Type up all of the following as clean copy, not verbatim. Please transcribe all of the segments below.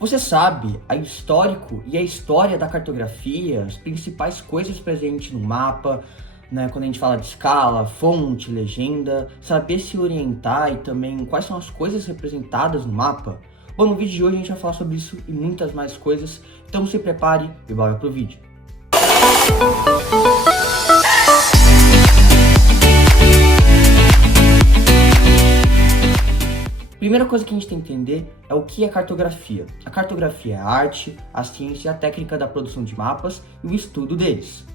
Você sabe a histórico e a história da cartografia, as principais coisas presentes no mapa, né? Quando a gente fala de escala, fonte, legenda, saber se orientar e também quais são as coisas representadas no mapa? Bom, no vídeo de hoje a gente vai falar sobre isso e muitas mais coisas, então se prepare e bora pro vídeo. Primeira coisa que a gente tem que entender é o que é cartografia. A cartografia é a arte, a ciência e a técnica da produção de mapas e o estudo deles.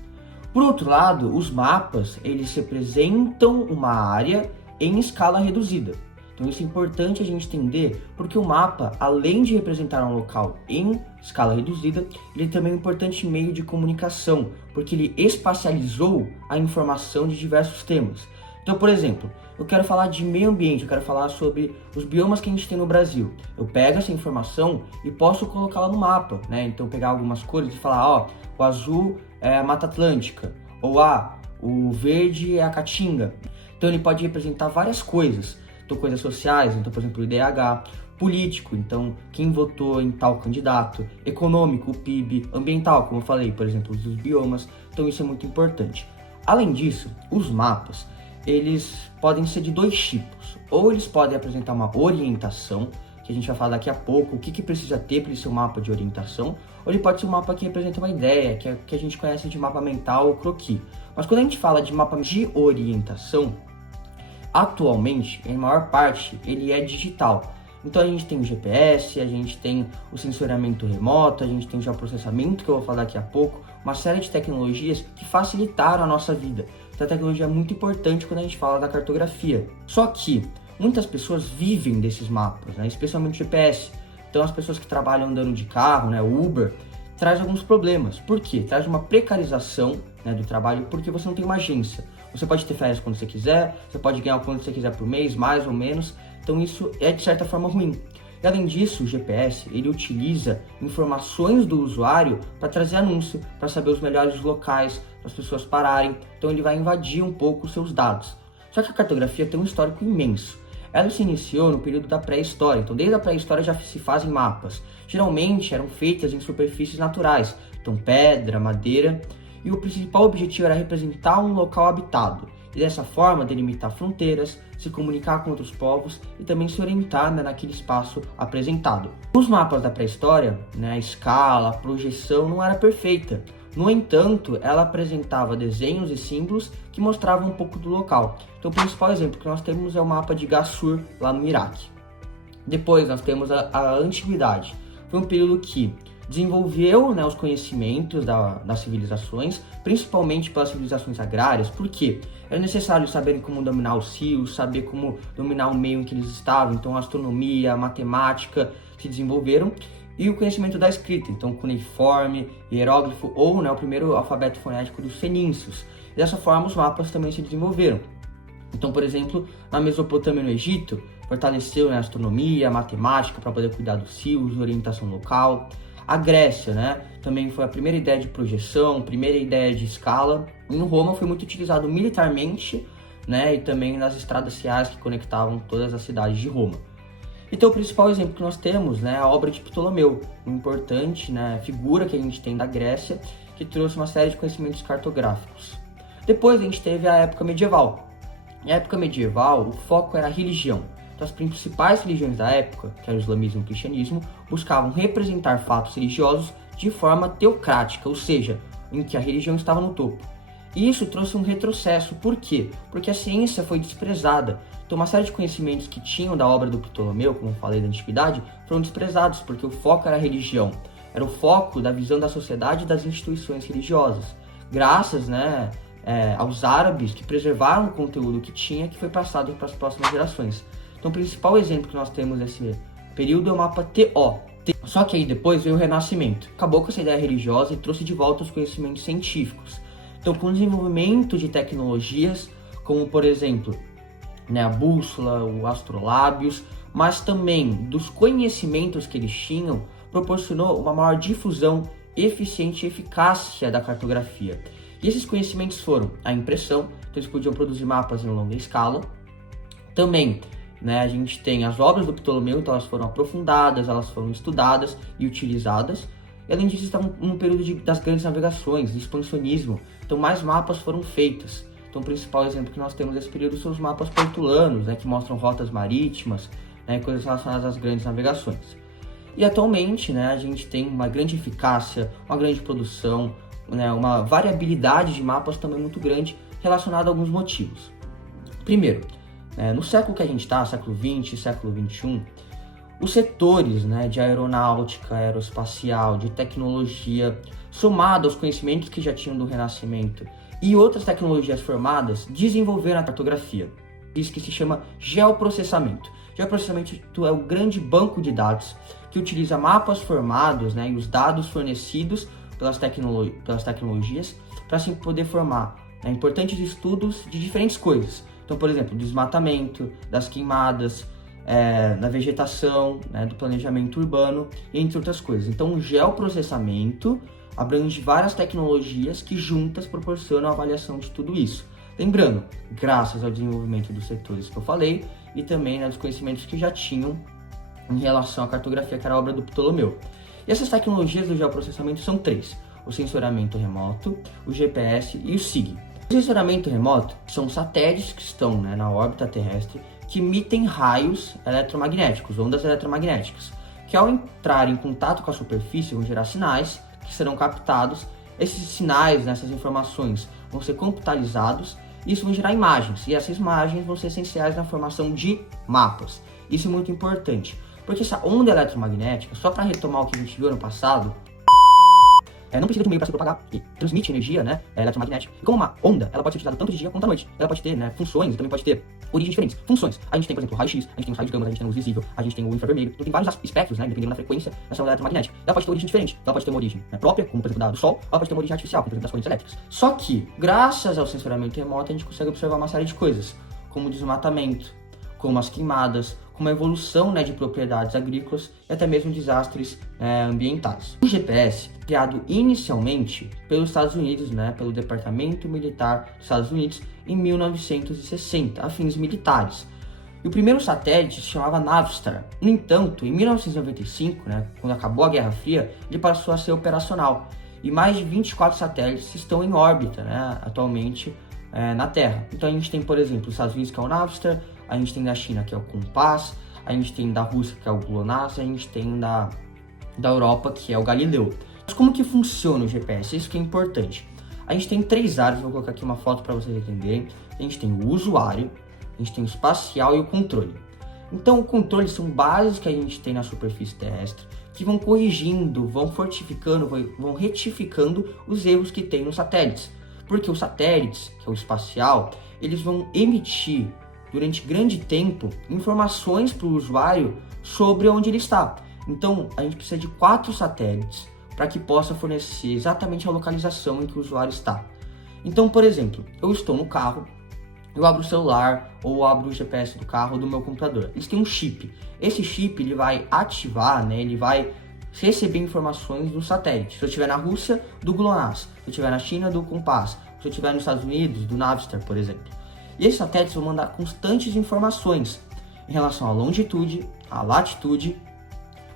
Por outro lado, os mapas, eles representam uma área em escala reduzida. Então isso é importante a gente entender, porque o mapa, além de representar um local em escala reduzida, ele também é um importante meio de comunicação, porque ele espacializou a informação de diversos temas. Então, por exemplo, eu quero falar de meio ambiente, eu quero falar sobre os biomas que a gente tem no Brasil. Eu pego essa informação e posso colocá-la no mapa, né? Então, pegar algumas cores e falar, ó, o azul é a Mata Atlântica, ou o verde é a Caatinga. Então, ele pode representar várias coisas. Então, coisas sociais, então, por exemplo, o IDH, político, então, quem votou em tal candidato, econômico, o PIB, ambiental, como eu falei, por exemplo, os biomas. Então, isso é muito importante. Além disso, os mapas, eles podem ser de dois tipos. Ou eles podem apresentar uma orientação, que a gente vai falar daqui a pouco, o que precisa ter para ele ser um mapa de orientação, ou ele pode ser um mapa que representa uma ideia, que a gente conhece de mapa mental ou croquis. Mas quando a gente fala de mapa de orientação, atualmente, em maior parte, ele é digital. Então a gente tem o GPS, a gente tem o sensoriamento remoto, a gente tem o geoprocessamento, que eu vou falar daqui a pouco, uma série de tecnologias que facilitaram a nossa vida. Então a tecnologia é muito importante quando a gente fala da cartografia. Só que muitas pessoas vivem desses mapas, né? Especialmente o GPS. Então as pessoas que trabalham andando de carro, né, o Uber, traz alguns problemas. Por quê? Traz uma precarização, né, do trabalho, porque você não tem uma agência. Você pode ter férias quando você quiser, você pode ganhar o quanto você quiser por mês, mais ou menos. Então isso é de certa forma ruim. E além disso, o GPS, ele utiliza informações do usuário para trazer anúncio, para saber os melhores locais, para as pessoas pararem. Então ele vai invadir um pouco os seus dados. Só que a cartografia tem um histórico imenso. Ela se iniciou no período da pré-história, então desde a pré-história já se fazem mapas. Geralmente eram feitas em superfícies naturais, então pedra, madeira, e o principal objetivo era representar um local habitado, e dessa forma delimitar fronteiras, se comunicar com outros povos e também se orientar, né, naquele espaço apresentado. Os mapas da pré-história, né, a escala, a projeção não era perfeita. No entanto, ela apresentava desenhos e símbolos que mostravam um pouco do local. Então, o principal exemplo que nós temos é o mapa de Gassur, lá no Iraque. Depois, nós temos a Antiguidade. Foi um período que desenvolveu, né, os conhecimentos das civilizações, principalmente pelas civilizações agrárias, porque era necessário saber como dominar os rios, saber como dominar o meio em que eles estavam. Então, a astronomia, a matemática se desenvolveram. E o conhecimento da escrita, então cuneiforme, hieróglifo ou, né, o primeiro alfabeto fonético dos fenícios. E dessa forma os mapas também se desenvolveram. Então, por exemplo, na Mesopotâmia e no Egito, fortaleceu, né, a astronomia, a matemática para poder cuidar dos rios, orientação local. A Grécia, né, também foi a primeira ideia de projeção, primeira ideia de escala. Em Roma foi muito utilizado militarmente, né, e também nas estradas reais que conectavam todas as cidades de Roma. Então o principal exemplo que nós temos, né, é a obra de Ptolomeu, uma importante, né, figura que a gente tem da Grécia, que trouxe uma série de conhecimentos cartográficos. Depois a gente teve a época medieval. Na época medieval, o foco era a religião. Então as principais religiões da época, que era o islamismo e o cristianismo, buscavam representar fatos religiosos de forma teocrática, ou seja, em que a religião estava no topo. E isso trouxe um retrocesso. Por quê? Porque a ciência foi desprezada. Então uma série de conhecimentos que tinham da obra do Ptolomeu, como eu falei da antiguidade, foram desprezados, porque o foco era a religião. Era o foco da visão da sociedade e das instituições religiosas. Graças, né, aos árabes que preservaram o conteúdo que tinha, que foi passado para as próximas gerações. Então o principal exemplo que nós temos nesse período é o mapa TO. Só que aí depois veio o Renascimento. Acabou com essa ideia religiosa e trouxe de volta os conhecimentos científicos. Então, com o desenvolvimento de tecnologias, como por exemplo, né, a bússola, o astrolábios, mas também dos conhecimentos que eles tinham, proporcionou uma maior difusão, eficiente e eficácia da cartografia. E esses conhecimentos foram a impressão, então eles podiam produzir mapas em longa escala, também né, a gente tem as obras do Ptolomeu, então elas foram aprofundadas, elas foram estudadas e utilizadas. E além disso, estavam no período das grandes navegações, do expansionismo, então mais mapas foram feitos. Então o principal exemplo que nós temos desse período são os mapas portulanos, né, que mostram rotas marítimas, né, coisas relacionadas às grandes navegações. E atualmente, né, a gente tem uma grande eficácia, uma grande produção, né, uma variabilidade de mapas também muito grande, relacionada a alguns motivos. Primeiro, no século que a gente está, século XX, século XXI, os setores, né, de aeronáutica, aeroespacial, de tecnologia, somado aos conhecimentos que já tinham do Renascimento e outras tecnologias formadas, desenvolveram a cartografia. Isso que se chama geoprocessamento. Geoprocessamento é o grande banco de dados que utiliza mapas formados, né, e os dados fornecidos pelas tecnologias para assim poder formar, né, importantes estudos de diferentes coisas. Então, por exemplo, do desmatamento, das queimadas, da vegetação, né, do planejamento urbano, entre outras coisas. Então, o geoprocessamento abrange várias tecnologias que juntas proporcionam a avaliação de tudo isso. Lembrando, graças ao desenvolvimento dos setores que eu falei e também, né, dos conhecimentos que já tinham em relação à cartografia, que era a obra do Ptolomeu. E essas tecnologias do geoprocessamento são três: o sensoriamento remoto, o GPS e o SIG. O sensoriamento remoto são satélites que estão, né, na órbita terrestre, que emitem raios eletromagnéticos, ondas eletromagnéticas, que ao entrar em contato com a superfície vão gerar sinais que serão captados. Esses sinais, né, essas informações vão ser computalizados e isso vão gerar imagens, e essas imagens vão ser essenciais na formação de mapas. Isso é muito importante, porque essa onda eletromagnética, só para retomar o que a gente viu ano passado, não precisa de um meio para se propagar, e transmite energia, né, eletromagnética. E como uma onda, ela pode ser utilizada tanto de dia quanto à noite. Ela pode ter, né, funções e também pode ter origens diferentes. Funções: a gente tem, por exemplo, o raio-x, a gente tem os raios gama, a gente tem a luz visível, a gente tem o infravermelho. Então tem vários espectros, né, dependendo da frequência dessa onda eletromagnética. Ela pode ter origem diferente. Ela pode ter uma origem, né, própria, como por exemplo da do Sol, ela pode ter uma origem artificial, como por exemplo das correntes elétricas. Só que, graças ao sensoriamento remoto, a gente consegue observar uma série de coisas, como o desmatamento, como as queimadas, como a evolução, né, de propriedades agrícolas e até mesmo desastres ambientais. O GPS, criado inicialmente pelos Estados Unidos, né, pelo Departamento Militar dos Estados Unidos, em 1960, a fins militares. E o primeiro satélite se chamava Navistar. No entanto, em 1995, né, quando acabou a Guerra Fria, ele passou a ser operacional. E mais de 24 satélites estão em órbita, né, atualmente na Terra. Então a gente tem, por exemplo, os Estados Unidos, que é o Navistar, a gente tem da China, que é o Compass, a gente tem da Rússia, que é o GLONASS, e a gente tem da Europa, que é o Galileu. Mas como que funciona o GPS? Isso que é importante. A gente tem três áreas, vou colocar aqui uma foto para vocês entenderem. A gente tem o usuário, a gente tem o espacial e o controle. Então, o controle são bases que a gente tem na superfície terrestre, que vão corrigindo, vão fortificando, vão retificando os erros que tem nos satélites. Porque os satélites, que é o espacial, eles vão emitir durante grande tempo informações para o usuário sobre onde ele está. Então, a gente precisa de 4 satélites para que possa fornecer exatamente a localização em que o usuário está. Então, por exemplo, eu estou no carro, eu abro o celular ou abro o GPS do carro ou do meu computador. Eles têm um chip. Esse chip ele vai ativar, né, ele vai receber informações do satélite. Se eu estiver na Rússia, do GLONASS. Se eu estiver na China, do Compass. Se eu estiver nos Estados Unidos, do Navistar, por exemplo. E esses satélites vão mandar constantes informações em relação à longitude, à latitude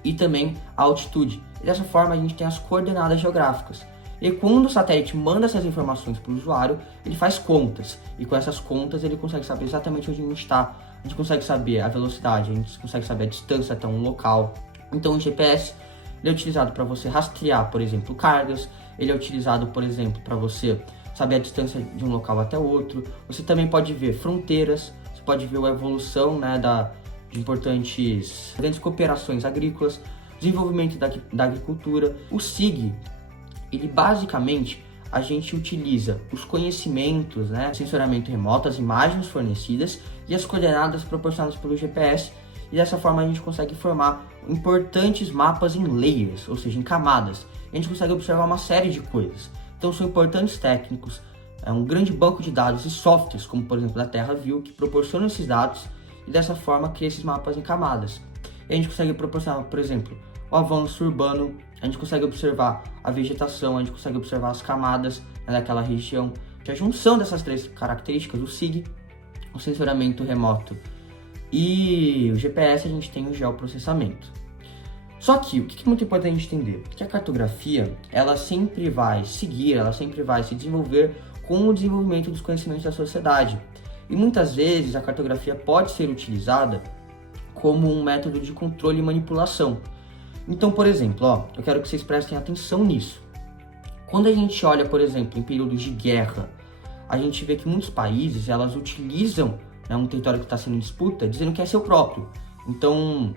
e também à altitude. E dessa forma a gente tem as coordenadas geográficas. E quando o satélite manda essas informações para o usuário, ele faz contas. E com essas contas ele consegue saber exatamente onde a gente está. A gente consegue saber a velocidade, a gente consegue saber a distância até um local. Então o GPS ele é utilizado para você rastrear, por exemplo, cargas. Ele é utilizado, por exemplo, para você saber a distância de um local até outro. Você também pode ver fronteiras, você pode ver a evolução, né, de importantes grandes cooperações agrícolas, desenvolvimento da agricultura. O SIG, ele basicamente, a gente utiliza os conhecimentos, né, sensoriamento remoto, as imagens fornecidas e as coordenadas proporcionadas pelo GPS, e dessa forma a gente consegue formar importantes mapas em layers, ou seja, em camadas. A gente consegue observar uma série de coisas. Então são importantes técnicos, um grande banco de dados e softwares, como por exemplo a TerraView, que proporcionam esses dados e dessa forma cria esses mapas em camadas. E a gente consegue proporcionar, por exemplo, o avanço urbano, a gente consegue observar a vegetação, a gente consegue observar as camadas, né, daquela região. E a junção dessas três características, o SIG, o sensoriamento remoto e o GPS a gente tem o geoprocessamento. Só que o que é muito importante a gente entender? Que a cartografia, ela sempre vai seguir, ela sempre vai se desenvolver com o desenvolvimento dos conhecimentos da sociedade. E muitas vezes a cartografia pode ser utilizada como um método de controle e manipulação. Então, por exemplo, eu quero que vocês prestem atenção nisso. Quando a gente olha, por exemplo, em períodos de guerra, a gente vê que muitos países, elas utilizam, né, um território que está sendo em disputa, dizendo que é seu próprio. Então,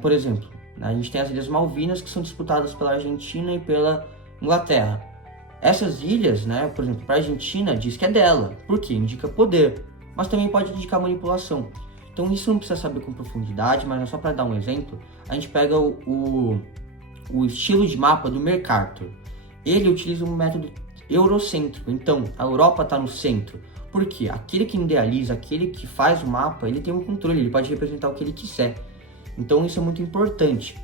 por exemplo, a gente tem as Ilhas Malvinas, que são disputadas pela Argentina e pela Inglaterra. Essas ilhas, né, por exemplo, para a Argentina, diz que é dela. Por quê? Indica poder, mas também pode indicar manipulação. Então isso não precisa saber com profundidade, mas é só para dar um exemplo. A gente pega o estilo de mapa do Mercator. Ele utiliza um método eurocêntrico, então a Europa está no centro. Por quê? Aquele que idealiza, aquele que faz o mapa, ele tem um controle, ele pode representar o que ele quiser. Então isso é muito importante.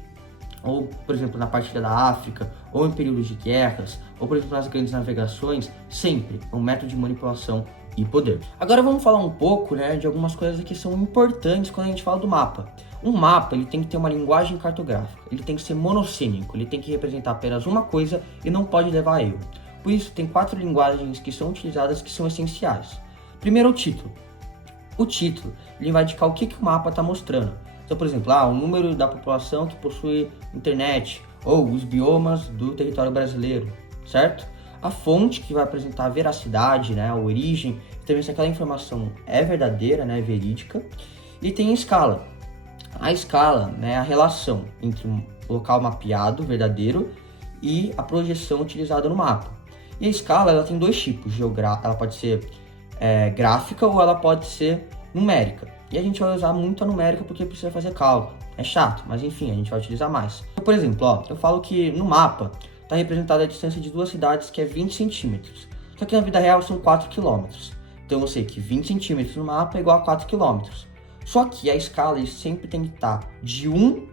Ou, por exemplo, na partilha da África, ou em períodos de guerras, ou, por exemplo, nas grandes navegações, sempre um método de manipulação e poder. Agora vamos falar um pouco, né, de algumas coisas que são importantes quando a gente fala do mapa. Um mapa, ele tem que ter uma linguagem cartográfica, ele tem que ser monossêmico, ele tem que representar apenas uma coisa e não pode levar a erro. Por isso, tem 4 linguagens que são utilizadas que são essenciais. Primeiro, o título. O título, ele vai indicar o que o mapa está mostrando. Então, por exemplo, o número da população que possui internet, ou os biomas do território brasileiro, certo? A fonte, que vai apresentar a veracidade, né, a origem, também se aquela informação é verdadeira, né, verídica. E tem a escala. A escala, né, a relação entre um local mapeado, verdadeiro, e a projeção utilizada no mapa. E a escala, ela tem 2 tipos, ela pode ser gráfica ou ela pode ser numérica. E a gente vai usar muito a numérica porque precisa fazer cálculo. É chato, mas enfim, a gente vai utilizar mais. Então, por exemplo, eu falo que no mapa está representada a distância de 2 cidades, que é 20 centímetros. Só que na vida real são 4 quilômetros. Então eu sei que 20 centímetros no mapa é igual a 4 quilômetros. Só que a escala sempre tem que estar de 1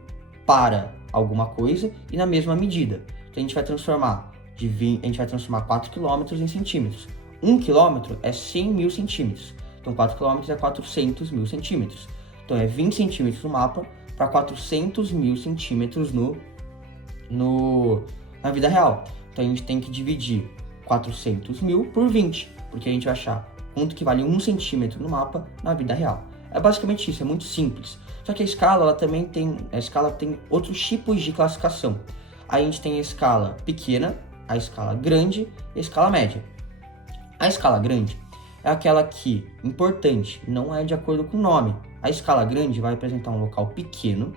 para alguma coisa e na mesma medida. Então a gente vai transformar 4 quilômetros em centímetros. 1 quilômetro é 100 mil centímetros. Então 4 km é 400 mil centímetros. Então é 20 centímetros no mapa para 400 mil centímetros na vida real. Então a gente tem que dividir 400 mil por 20, porque a gente vai achar quanto que vale 1 centímetro no mapa na vida real. É basicamente isso, é muito simples. Só que a escala tem outros tipos de classificação. A gente tem a escala pequena, a escala grande e a escala média. A escala grande é aquela que, importante, não é de acordo com o nome. A escala grande vai representar um local pequeno,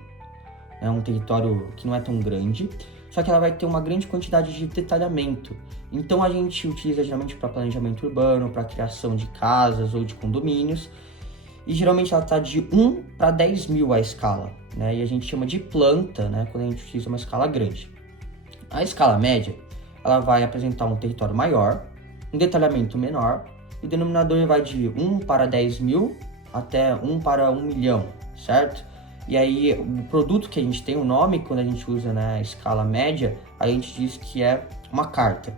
um território que não é tão grande, só que ela vai ter uma grande quantidade de detalhamento. Então a gente utiliza geralmente para planejamento urbano, para criação de casas ou de condomínios, e geralmente ela está de 1 para 10 mil a escala, né? E a gente chama de planta, né, quando a gente utiliza uma escala grande. A escala média, ela vai apresentar um território maior, um detalhamento menor, e o denominador vai de 1 para 10 mil até 1 para 1 milhão, certo? E aí o produto que a gente tem, o nome, quando a gente usa na escala média, a gente diz que é uma carta.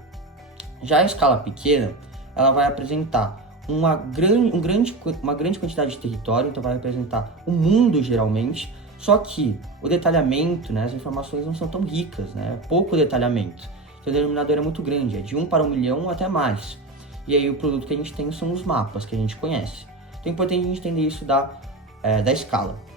Já a escala pequena, ela vai apresentar uma grande quantidade de território, então vai representar o mundo geralmente, só que o detalhamento, né, as informações não são tão ricas, né, pouco detalhamento. Então o denominador é muito grande, é de 1 para 1 milhão ou até mais. E aí o produto que a gente tem são os mapas que a gente conhece. Então é importante a gente entender isso da escala.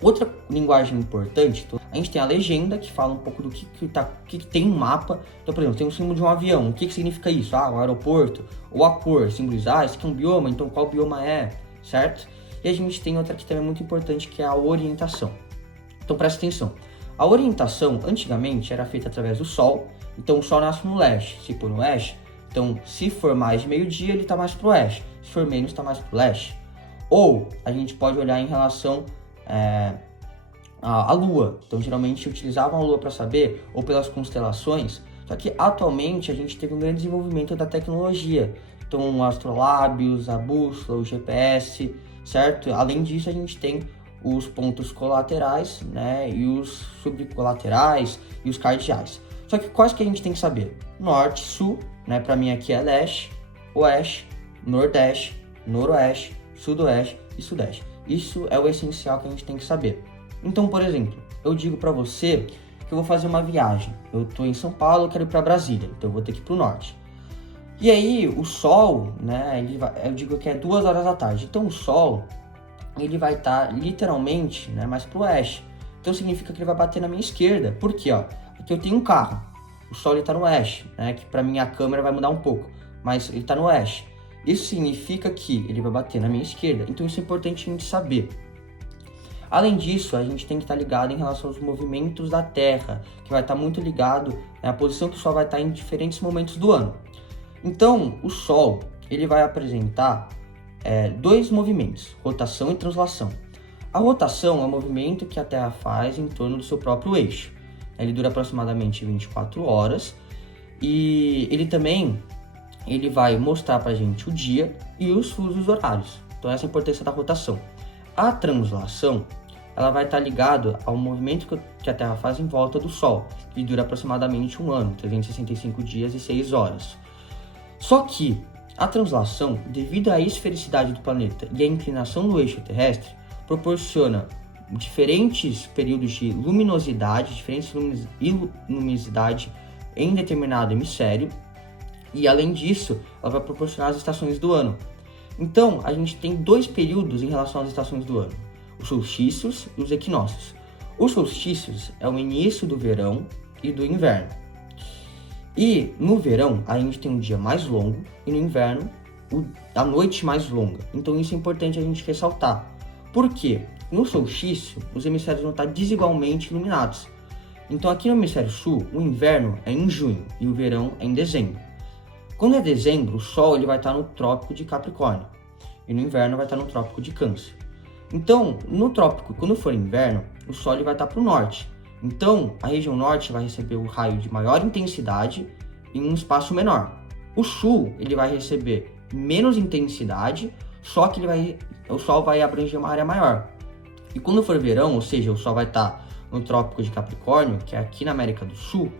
Outra linguagem importante, a gente tem a legenda, que fala um pouco do que tem um mapa. Então, por exemplo, tem um símbolo de um avião. O que significa isso? Um aeroporto. Ou a cor, simboliza, esse aqui é um bioma, então qual bioma é, certo? E a gente tem outra que também é muito importante, que é a orientação. Então, presta atenção. A orientação, antigamente, era feita através do Sol. Então, o Sol nasce no leste. Se for no oeste, então, se for mais de meio-dia, ele está mais para o oeste. Se for menos, está mais para o leste. Ou, a gente pode olhar em relação a Lua. Então, geralmente utilizavam a Lua para saber, ou pelas constelações. Só que atualmente a gente teve um grande desenvolvimento da tecnologia. Então, astrolábios, a bússola, o GPS, certo? Além disso, a gente tem os pontos colaterais, né, e os subcolaterais e os cardeais. Só que quais que a gente tem que saber? Norte, sul, né? Para mim aqui é leste, oeste, nordeste, noroeste, sudoeste e sudeste. Isso é o essencial que a gente tem que saber. Então, por exemplo, eu digo para você que eu vou fazer uma viagem. Eu estou em São Paulo, quero ir para Brasília, então eu vou ter que ir para o norte. E aí, o sol, né, eu digo que é 2 horas da tarde. Então, o sol, ele vai estar literalmente, né, mais para o oeste. Então, significa que ele vai bater na minha esquerda. Por quê? Ó, aqui eu tenho um carro. O sol está no oeste, né, que para mim a câmera vai mudar um pouco, mas ele está no oeste. Isso significa que ele vai bater na minha esquerda. Então, isso é importante a gente saber. Além disso, a gente tem que estar ligado em relação aos movimentos da Terra, que vai estar muito ligado à posição que o Sol vai estar em diferentes momentos do ano. Então, o Sol ele vai apresentar 2 movimentos, rotação e translação. A rotação é o movimento que a Terra faz em torno do seu próprio eixo. Ele dura aproximadamente 24 horas e ele vai mostrar para a gente o dia e os fusos horários. Então, essa é a importância da rotação. A translação, ela vai estar ligada ao movimento que a Terra faz em volta do Sol, que dura aproximadamente 1 ano, 365 dias e 6 horas. Só que a translação, devido à esfericidade do planeta e à inclinação do eixo terrestre, proporciona diferentes períodos de luminosidade, luminosidade em determinado hemisfério, e além disso, ela vai proporcionar as estações do ano. Então, a gente tem 2 períodos em relação às estações do ano, os solstícios e os equinócios. Os solstícios é o início do verão e do inverno. E no verão, a gente tem um dia mais longo e no inverno, a noite mais longa. Então, isso é importante a gente ressaltar. Por quê? No solstício, os hemisférios vão estar desigualmente iluminados. Então, aqui no hemisfério sul, o inverno é em junho e o verão é em dezembro. Quando é dezembro, o Sol ele vai estar no Trópico de Capricórnio e no inverno vai estar no Trópico de Câncer. Então, no Trópico, quando for inverno, o Sol ele vai estar para o norte. Então, a região norte vai receber o raio de maior intensidade em um espaço menor. O sul ele vai receber menos intensidade, só que o Sol vai abranger uma área maior. E quando for verão, ou seja, o Sol vai estar no Trópico de Capricórnio, que é aqui na América do Sul,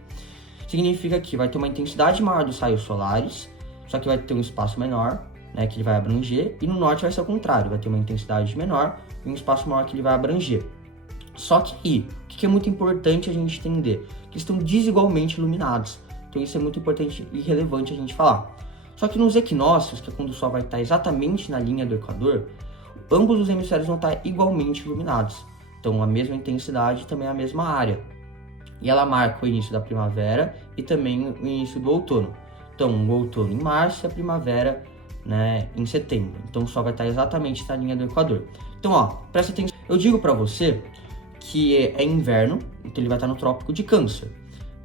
significa que vai ter uma intensidade maior dos raios solares, só que vai ter um espaço menor, né, que ele vai abranger, e no norte vai ser o contrário, vai ter uma intensidade menor e um espaço maior que ele vai abranger. Só que aí, o que é muito importante a gente entender? Que estão desigualmente iluminados. Então isso é muito importante e relevante a gente falar. Só que nos equinócios, que é quando o Sol vai estar exatamente na linha do Equador, ambos os hemisférios vão estar igualmente iluminados. Então a mesma intensidade e também a mesma área. E ela marca o início da primavera e também o início do outono. Então, o outono em março e a primavera, né, em setembro. Então, o Sol vai estar exatamente na linha do Equador. Então, ó, presta atenção. Eu digo para você que é inverno, então ele vai estar no Trópico de Câncer.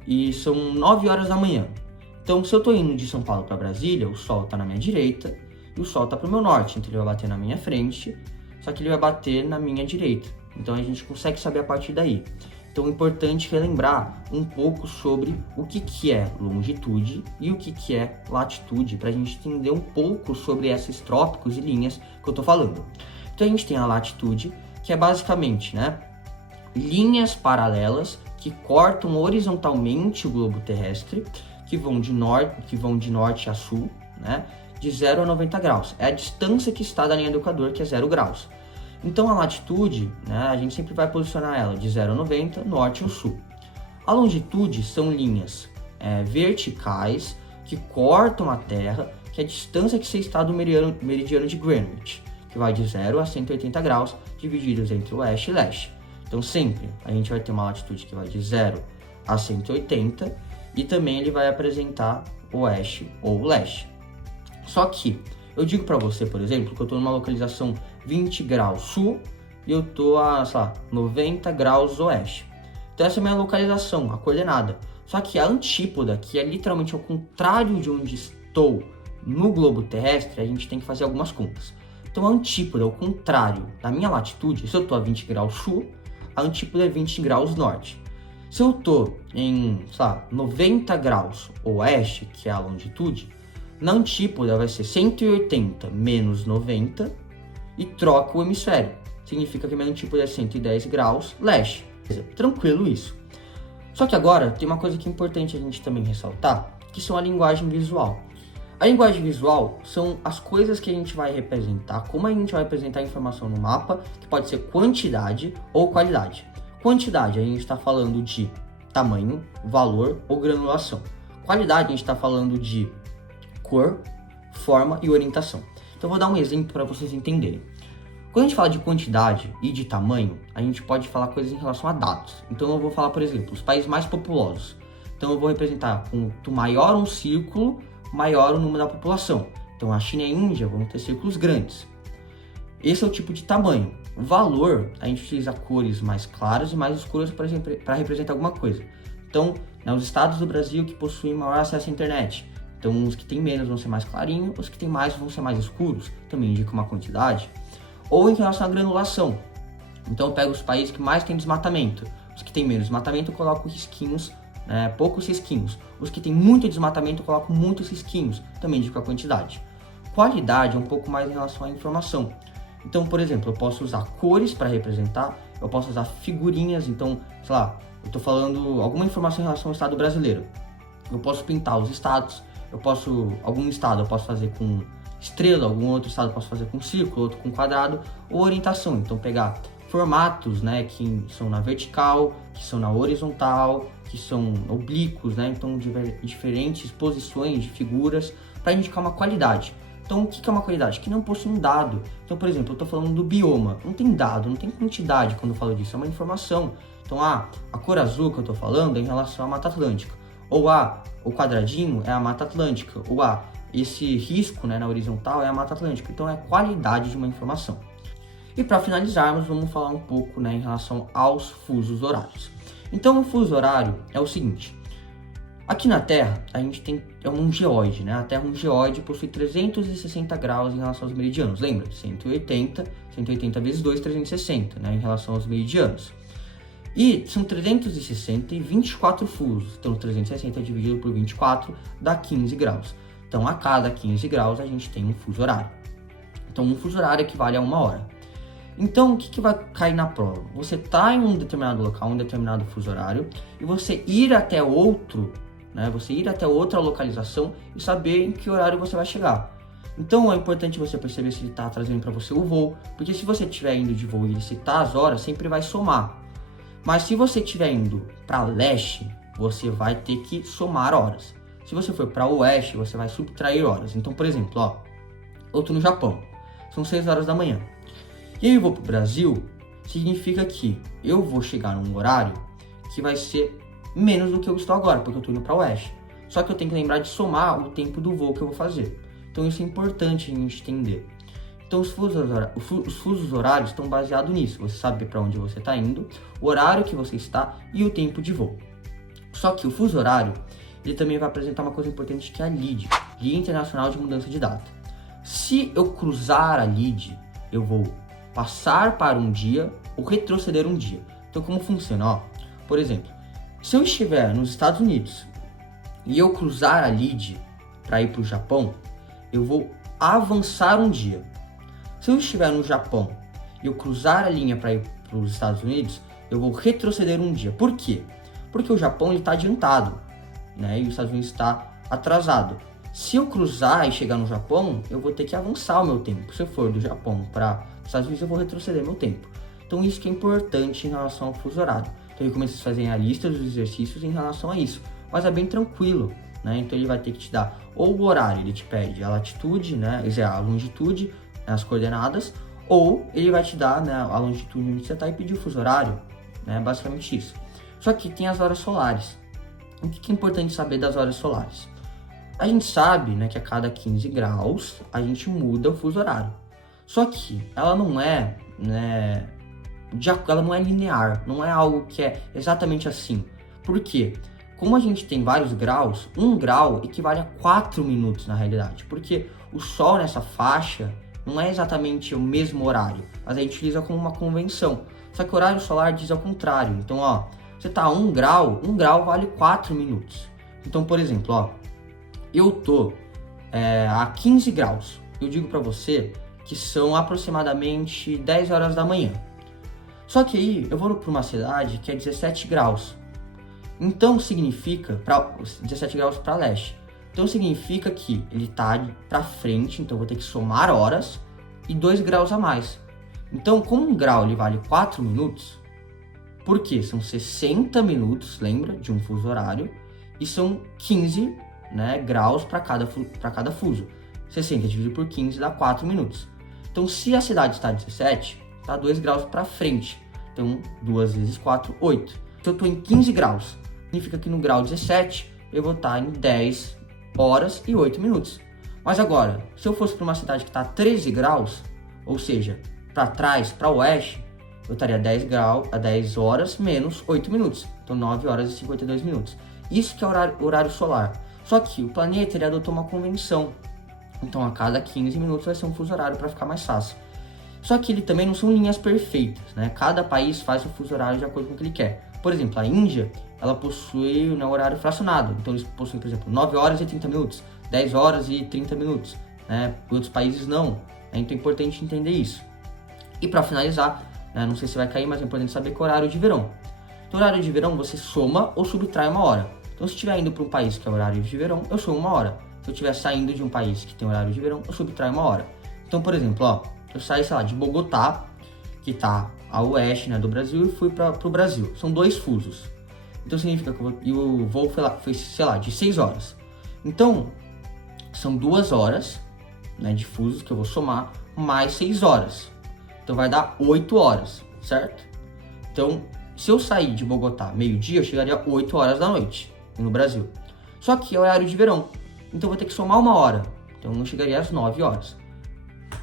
E são 9 horas da manhã. Então, se eu estou indo de São Paulo para Brasília, o Sol está na minha direita e o Sol está para o meu norte. Então, ele vai bater na minha frente, só que ele vai bater na minha direita. Então, a gente consegue saber a partir daí. Então é importante relembrar um pouco sobre o que é longitude e o que é latitude, para a gente entender um pouco sobre esses trópicos e linhas que eu estou falando. Então a gente tem a latitude, que é basicamente, né, linhas paralelas que cortam horizontalmente o globo terrestre, que vão de norte a sul, né, de 0 a 90 graus. É a distância que está da linha do Equador, que é 0 graus. Então a latitude, né, a gente sempre vai posicionar ela de 0 a 90, norte ou sul. A longitude são linhas verticais que cortam a Terra, que é a distância que você está do meridiano de Greenwich, que vai de 0 a 180 graus, divididos entre oeste e leste. Então sempre a gente vai ter uma latitude que vai de 0 a 180 e também ele vai apresentar oeste ou leste. Só que eu digo para você, por exemplo, que eu estou numa localização 20 graus sul e eu estou a, 90 graus oeste. Então essa é a minha localização, a coordenada. Só que a antípoda, que é literalmente ao contrário de onde estou no globo terrestre, a gente tem que fazer algumas contas. Então a antípoda, ao contrário da minha latitude, se eu estou a 20 graus sul, a antípoda é 20 graus norte. Se eu estou em, 90 graus oeste, que é a longitude, na antípoda vai ser 180 menos 90 e troca o hemisfério. Significa que a minha antípoda é 110 graus leste. Tranquilo isso. Só que agora tem uma coisa que é importante a gente também ressaltar, que são a linguagem visual. A linguagem visual são as coisas que a gente vai representar, como a gente vai representar a informação no mapa, que pode ser quantidade ou qualidade. Quantidade, a gente está falando de tamanho, valor ou granulação. Qualidade, a gente está falando de cor, forma e orientação. Então, eu vou dar um exemplo para vocês entenderem. Quando a gente fala de quantidade e de tamanho, a gente pode falar coisas em relação a dados. Então, eu vou falar, por exemplo, os países mais populosos. Então, eu vou representar quanto maior um círculo, maior o número da população. Então, a China e a Índia vão ter círculos grandes. Esse é o tipo de tamanho. O valor, a gente utiliza cores mais claras e mais escuras para representar alguma coisa. Então, os estados do Brasil que possuem maior acesso à internet. Então, os que têm menos vão ser mais clarinhos, os que têm mais vão ser mais escuros. Também indica uma quantidade. Ou em relação à granulação. Então, eu pego os países que mais têm desmatamento. Os que têm menos desmatamento, eu coloco risquinhos, poucos risquinhos. Os que têm muito desmatamento, eu coloco muitos risquinhos. Também indica a quantidade. Qualidade é um pouco mais em relação à informação. Então, por exemplo, eu posso usar cores para representar, eu posso usar figurinhas, então, sei lá, eu estou falando alguma informação em relação ao estado brasileiro. Eu posso pintar os estados, algum estado eu posso fazer com estrela, algum outro estado eu posso fazer com círculo, outro com quadrado, ou orientação. Então, pegar formatos, que são na vertical, que são na horizontal, que são oblíquos, então diferentes posições de figuras para indicar uma qualidade. Então, o que é uma qualidade? Que não possui um dado. Então, por exemplo, eu estou falando do bioma. Não tem dado, não tem quantidade quando eu falo disso. É uma informação. Então, a cor azul que eu estou falando é em relação à Mata Atlântica. Ou o quadradinho é a Mata Atlântica. Ou esse risco na horizontal é a Mata Atlântica. Então, é a qualidade de uma informação. E para finalizarmos, vamos falar um pouco em relação aos fusos horários. Então, o fuso horário é o seguinte. Aqui na Terra, a gente é um geóide, A Terra é um geóide, possui 360 graus em relação aos meridianos. Lembra? 180 vezes 2, 360, em relação aos meridianos. E são 360 e 24 fusos. Então, 360 dividido por 24 dá 15 graus. Então, a cada 15 graus, a gente tem um fuso horário. Então, um fuso horário equivale a 1 hora. Então, o que vai cair na prova? Você está em um determinado local, um determinado fuso horário, e você ir até outra localização e saber em que horário você vai chegar. Então, é importante você perceber se ele está trazendo para você o voo, porque se você estiver indo de voo e ele citar as horas, sempre vai somar. Mas se você estiver indo para leste, você vai ter que somar horas. Se você for para oeste, você vai subtrair horas. Então, por exemplo, eu estou no Japão, são 6 horas da manhã. E aí eu vou para o Brasil, significa que eu vou chegar num horário que vai ser menos do que eu estou agora, porque eu estou indo para oeste. Só que eu tenho que lembrar de somar o tempo do voo que eu vou fazer. Então isso é importante a gente entender. Então os fusos horários estão baseados nisso. Você sabe para onde você está indo, o horário que você está e o tempo de voo. Só que o fuso horário, ele também vai apresentar uma coisa importante que é a LID, Linha Internacional de Mudança de Data. Se eu cruzar a LID, eu vou passar para um dia ou retroceder um dia. Então como funciona? Por exemplo, se eu estiver nos Estados Unidos e eu cruzar a LID para ir para o Japão, eu vou avançar um dia. Se eu estiver no Japão e eu cruzar a linha para ir para os Estados Unidos, eu vou retroceder um dia. Por quê? Porque o Japão está adiantado, e os Estados Unidos está atrasado. Se eu cruzar e chegar no Japão, eu vou ter que avançar o meu tempo. Se eu for do Japão para os Estados Unidos, eu vou retroceder meu tempo. Então isso que é importante em relação ao fuso horário. Então eu recomendo vocês fazerem a lista dos exercícios em relação a isso. Mas é bem tranquilo, Então ele vai ter que te dar ou o horário, ele te pede a latitude, a longitude, as coordenadas, ou ele vai te dar a longitude onde você está e pedir o fuso horário, basicamente isso. Só que tem as horas solares. O que é importante saber das horas solares? A gente sabe que a cada 15 graus a gente muda o fuso horário. Só que ela não é linear, não é algo que é exatamente assim. Por quê? Como a gente tem vários graus, 1 grau equivale a 4 minutos na realidade. Porque o Sol nessa faixa não é exatamente o mesmo horário, mas a gente utiliza como uma convenção. Só que o horário solar diz ao contrário. Então, você tá a 1 grau vale 4 minutos. Então, por exemplo, eu tô a 15 graus. Eu digo para você que são aproximadamente 10 horas da manhã. Só que aí eu vou para uma cidade que é 17 graus. Então significa 17 graus para leste. Então significa que ele está para frente, então eu vou ter que somar horas e 2 graus a mais. Então, como um grau ele vale 4 minutos, por quê? São 60 minutos, lembra, de um fuso horário, e são 15, né, graus para cada fuso. 60 dividido por 15 dá 4 minutos. Então, se a cidade está 17, está 2 graus para frente. Então, 2 vezes 4, 8. Se eu estou em 15 graus, significa que no grau 17 eu vou estar em 10 horas e 8 minutos. Mas agora, se eu fosse para uma cidade que está 13 graus, ou seja, para trás, para oeste, eu estaria 10 horas menos 8 minutos. Então, 9 horas e 52 minutos. Isso que é horário solar. Só que o planeta ele adotou uma convenção. Então, a cada 15 minutos vai ser um fuso horário para ficar mais fácil. Só que ele também não são linhas perfeitas, né? Cada país faz o fuso horário de acordo com o que ele quer. Por exemplo, a Índia, ela possui um horário fracionado. Então, eles possuem, por exemplo, 9 horas e 30 minutos, 10 horas e 30 minutos. Né? Outros países não. Então, é importante entender isso. E para finalizar, né? Não sei se vai cair, mas é importante saber que é o horário de verão. Então, horário de verão, você soma ou subtrai 1 hora. Então, se estiver indo para um país que é horário de verão, eu somo 1 hora. Se eu estiver saindo de um país que tem horário de verão, eu subtraio 1 hora. Então, por exemplo, ó, eu saí, sei lá, de Bogotá, que está a oeste, né, do Brasil, e fui para o Brasil. São 2 fusos. Então, significa que o voo foi, sei lá, de 6 horas. Então, são 2 horas, né, de fusos que eu vou somar, mais 6 horas. Então, vai dar 8 horas, certo? Então, se eu sair de Bogotá meio-dia, eu chegaria 8 horas da noite no Brasil. Só que é horário de verão. Então, eu vou ter que somar 1 hora. Então, eu chegaria às 9 horas.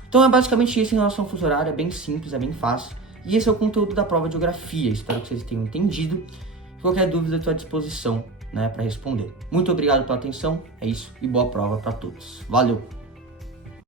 Então, é basicamente isso em relação ao fuso horário. É bem simples, é bem fácil. E esse é o conteúdo da prova de geografia. Espero que vocês tenham entendido. Qualquer dúvida, eu estou à disposição, né, para responder. Muito obrigado pela atenção. É isso e boa prova para todos. Valeu!